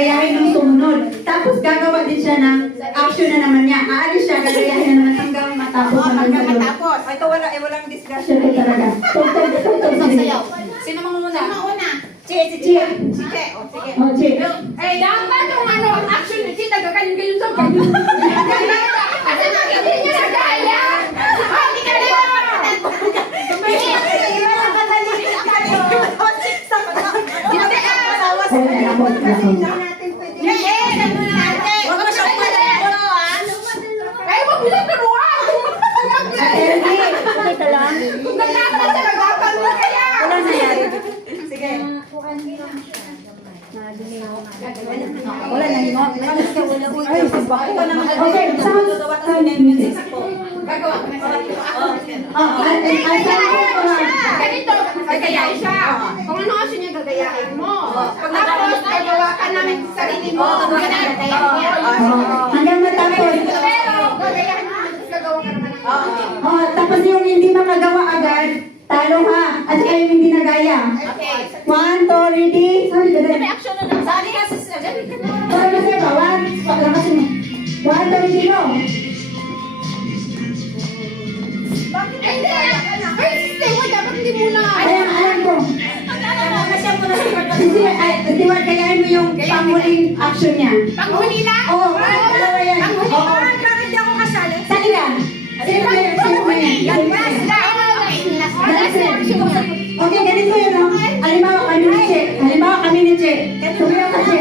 gagayahin ng sumunod. Tapos gagawa din siya ng action na naman niya. Aalis siya, gagayahin na naman hanggang matapos naman sa doon. Ay, ito walang discussion. Siya rin talaga. Tugtog sa sayaw. Sino manguna? Sino manguna? Che. Sige. Oh, Che. Eh, dapat yung action ni Tita, gagaling-galing sa pagod. Kasi hindi niya nagaya. Hindi ka na. Wala na yun. Okay, Ganito, gagayain siya. Kung ano kasi niya gagayain mo. Tapos, gagawa ka ng sarili mo. hanggang matapos. Pero, gagayain mo, gagawa ka naman ng Oh, tapos yung hindi makagawa agad, talo ha. At saka yung hindi nagaya. Okay. 1, 2, ready? Sorry, dali. Reaction na lang. Sali kasi sa Para kasi ba? 1, lakasin mo. 1, 2, ready, go. Bakit hindi? First step mo, dapat hindi muna. Alam ko. Hindi ba, kayain mo yung panghuling action niya. Panghuli lang? Oo, dalawa yan. Panghuli Oo. lang? Bakit hindi ako kasali? Sali ka. Sino mo yan? Sino mo yan? Last lang. Last action niya. Okay, ganito yun, no? Halimbawa kami ni Che. Sumayaw ka, Che.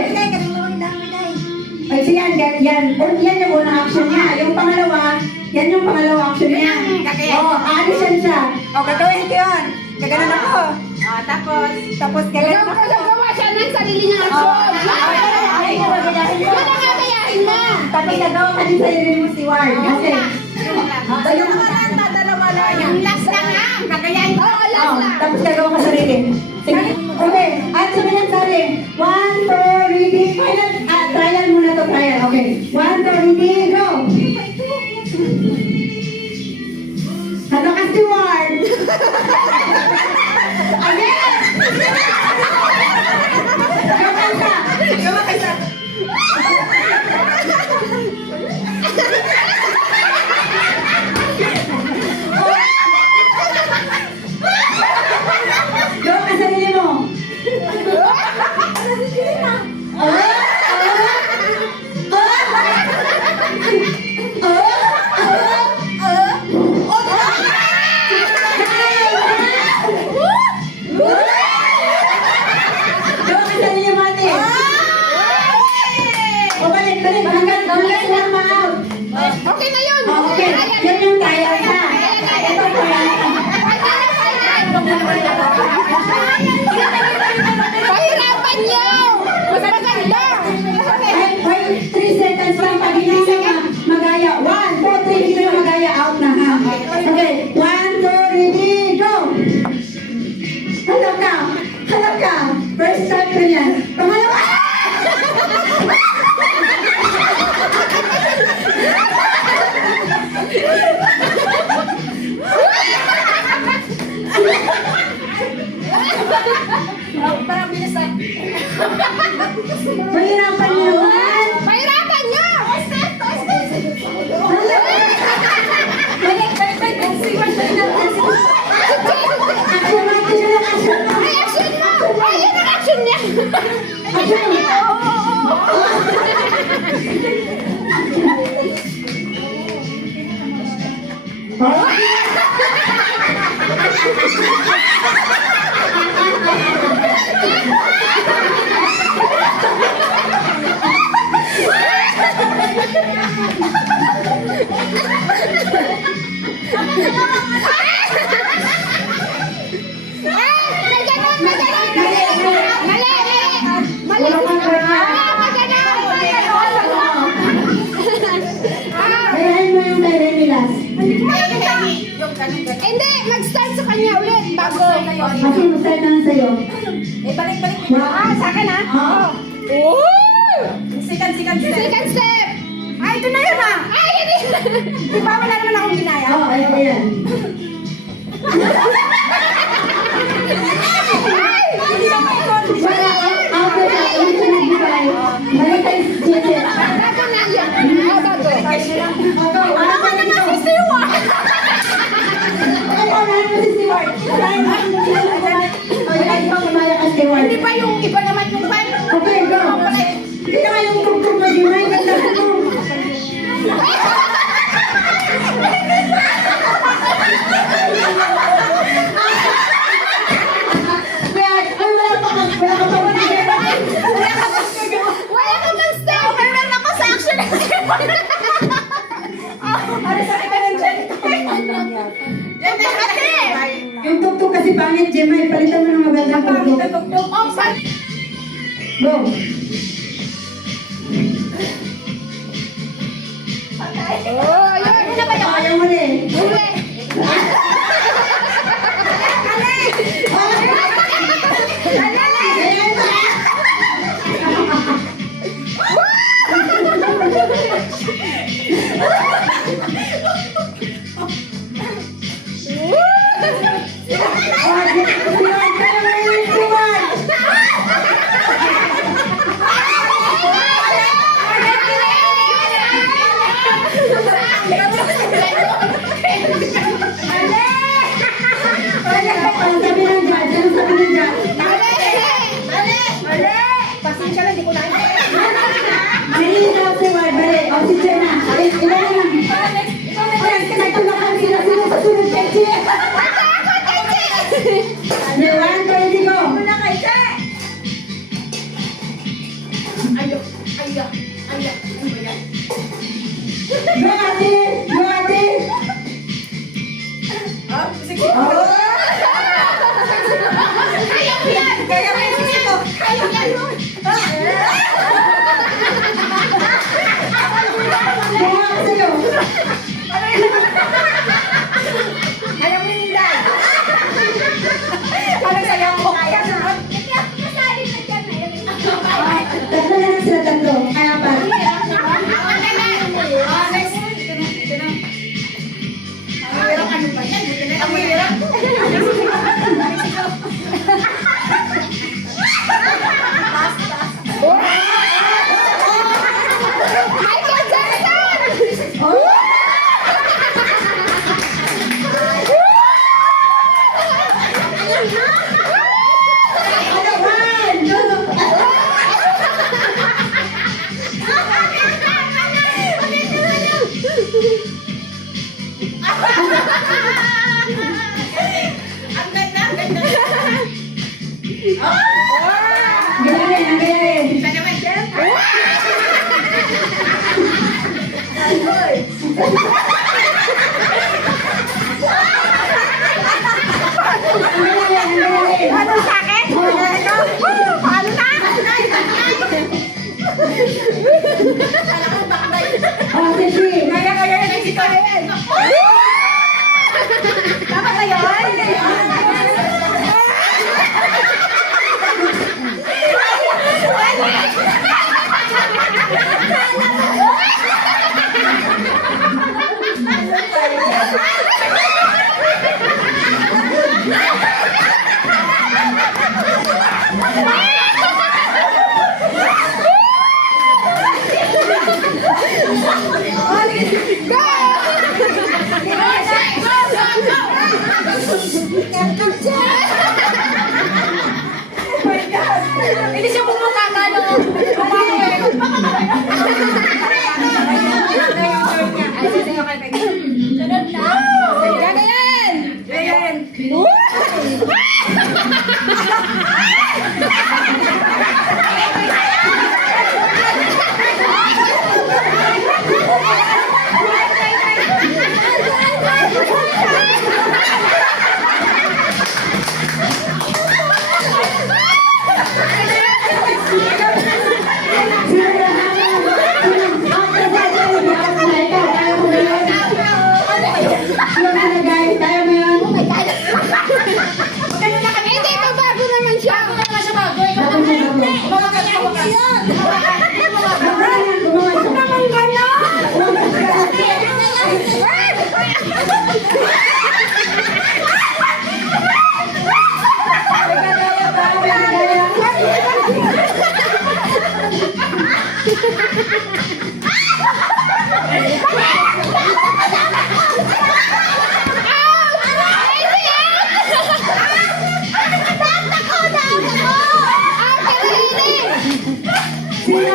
Ay, sige, yan yung unang action niya. Yung pangalawa, yan yung pangalawa action niya. Oo, aalis siya. O, gagawin ko yun. Gaganon ako. Tapos gaganon ako. Gagawa siya ng sarili niyang action. Yun ang gagayahin mo. Tapos gagawa ka din sa sarili mo si Ward. Kasi, Yung dalawa lang. Yung last lang ha. Gagayahin mo. Oo, last lang. tapos gagawa ka sarili. Sige. Okay, at sabi ng sari. 1, 2, ready. Final, trial muna to, trial. Okay. 1, 2, ready, go. Ano ka si Ward? Again! Gawa ka sa... Gawa ka sarili mo. Gawa ka sarili mo, ate. O, balik. Hanggang sila ma-out. Okay na yun. Okay, yan yung trial ka. Ito trial ka. Pahirapan niyo. Mas maganda. Ay, 3 seconds lang. Pag hindi siya magaya. 1, 2, 3, hindi na magaya. Out na ha. Okay, 1, 2, ready, go! Hello ka. First time ko yan. Pangalawa! Parang bilisan. Mahirapan niyo naman. Pahirapan niyo. Action mo. Ay, action mo. Ay, yun ang action niya. Action mo. May ganon. Mali. Wala kang kaya. Gayahin mo yung kay Remilas. Hindi, mag-start sa kanya ulit bago. Kasi mag-start na lang sa'yo. Balik. Sa akin ha? Oo. Second step. Second step. Ay, ito na yun ah. Ay, hindi. Di ba wala naman akong ginaya? Oo, ayan. Ay! Hindi na may Wala, after that, ulit siya nagbibay. Balik kay Chichi. Bago na yan. Bago. Go, ano pa na Si Stewart. Ito, unahin mo si Stewart. Unahin mo si Stewart. O, yan, ikaw kumaya ka, Stewart. Hindi ba yung iba naman yung fan? Okay, go. Hindi naman yung tugtog mo, di may ganda mo. Kaya, ay, wala ka pang bigay. Wala ka bang step. Meron ako sa action ng Stewart. Ano sa kita ng Jen? Yan na ate. Yung tugtog kasi pangit, Gemma. Palitan mo ng magandang tugtog. Oh, Go. Oh, ayun. Ano na ba yun? Ayaw mo rin. Uli. Ayan ba? Pasensya lang, di ko nakita. Ayok, ayok, ayok. Ano ba yan? Sige. Ayok yan! Kaya may sisito. Ayok yan! Ayaw mo yung dad. Parang sayaw ko. Kaya na. Masali ka dyan. Next. Ang hirap, ano ba yan? Ang hirap. Michael Jackson! Ang ganda, ang ganda. Isa naman dyan. Ano sa akin? Paano na? Alam mo, baka kaya yan ang sikaw yan. Tama na yun? Hindi siya bumukaka, no? Sunod na. Yan.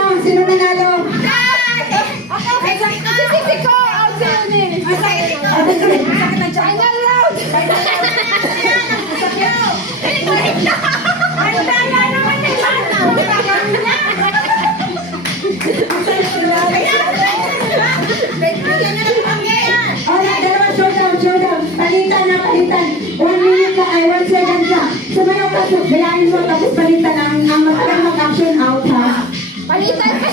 Sino nanalo? Sisi ko! Ang sinin! Sakit ng tiyan. Final round! Ang tala naman ni Lana! Alright, dalawa showdown. Palitan. 1 minute na, 1 second ka. Sumayaw ka, gayahin mo, tapos palitan ang matagal mag-action out, ha? Palitan ka!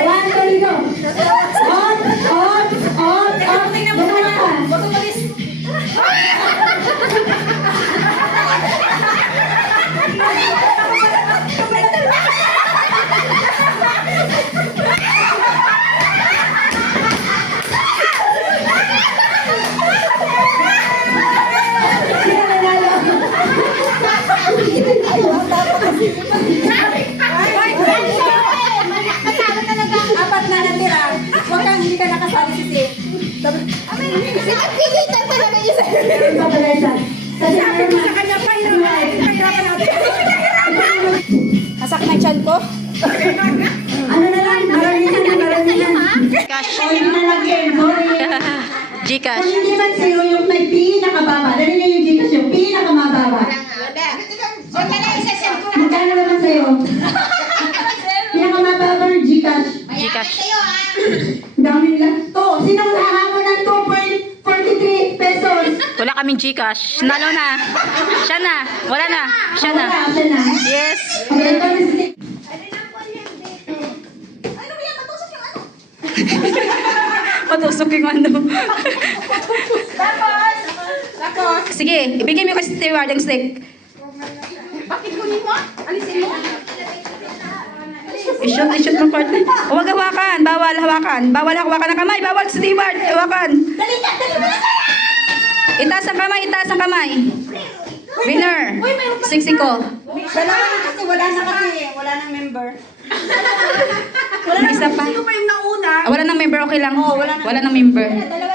One, two, go. On. Bumalik ka. Bato palis. Sino nanalo? Apat na natira. Huwag kang hindi ka nakasali si Sid. Pilitan talaga isa! Meron pa pala isa. Kasi meron na. Sa kanya pa, hirapan natin. Nasakit ng tiyan ko. Ano na lang, maramihan. O, hindi na lang game, sorry. Gcash. Kung hindi man sa'yo yung may pinakababa, dali niya yung Gcash yung pinakamababa. Magkano naman sa'yo? Pinakamababa ng Gcash. Gcash. Dami nila. To, sinong hahamon ng 2.43 pesos? Wala kaming Gcash. Nalo na. Siya na. Wala na. Siya na. Wala, siya na. Yes. Okay, ito na si Patusok yung ano. Tapos, Sige, ibigay mo kasi steward ang steak. Bakit kunin mo? Alisin mo? I-shoot ng partner. Huwag hawakan. Bawal hawakan. Bawal hawakan ng kamay. Bawal steward. Hawakan. Itaas ang kamay. Winner. Siksiko. dalawa na kasi wala nang member. Wala isa pa. Sino pa yung nauna? Wala nang member, okay lang. Oo, wala nang Wala nang member. Dalawa